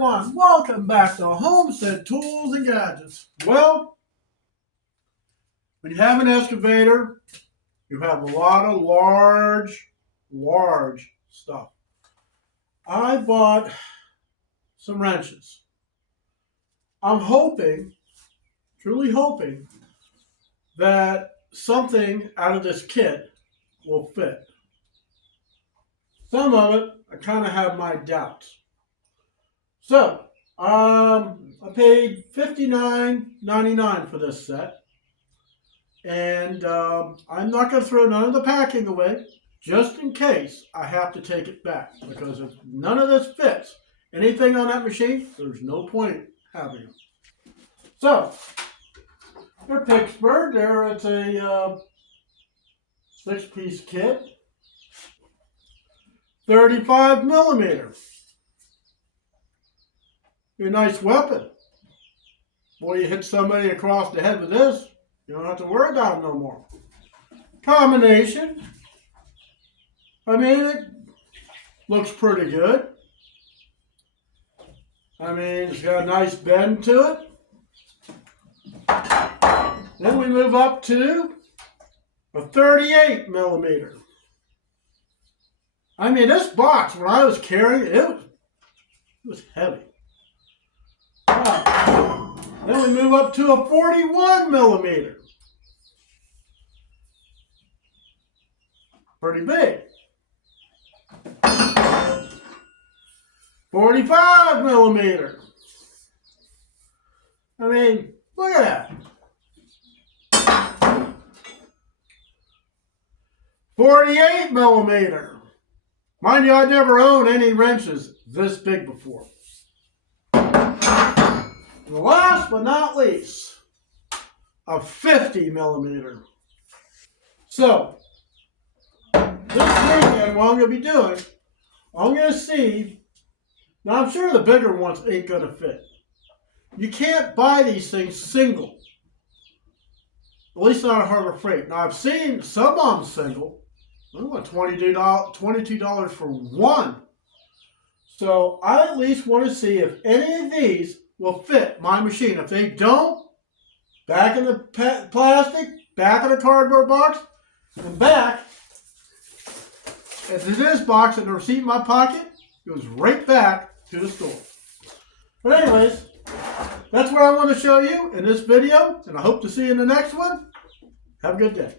Welcome back to Homestead Tools and Gadgets. Well, when you have an excavator, you have a lot of large stuff. I bought some wrenches. I'm hoping, truly hoping, that something out of this kit will fit. Some of it, I kind of have my doubts. So, I paid $59.99 for this set. And I'm not going to throw none of the packing away, just in case I have to take it back. Because if none of this fits anything on that machine, there's no point having it. So, they're Pittsburgh. It's a 6-piece kit. 35 millimeter. Be a nice weapon. Boy, you hit somebody across the head with this, you don't have to worry about it no more. Combination. I mean, it looks pretty good. I mean, it's got a nice bend to it. Then we move up to a 38 millimeter. I mean, this box, when I was carrying it, it was heavy. Then we move up to a 41 millimeter. Pretty big. 45 millimeter. I mean, look at that. 48 millimeter. Mind you, I've never owned any wrenches this big before. And last but not least, a 50 millimeter. So, this weekend, what I'm going to be doing, I'm going to see, now I'm sure the bigger ones ain't going to fit. You can't buy these things single. At least not at Harbor Freight. Now, I've seen some of them single. I want $22 for one. So, I at least want to see if any of these will fit my machine. If they don't, back in the plastic, back in the cardboard box, and back into this box and the receipt in my pocket goes right back to the store. But anyways, that's what I want to show you in this video, and I hope to see you in the next one. Have a good day.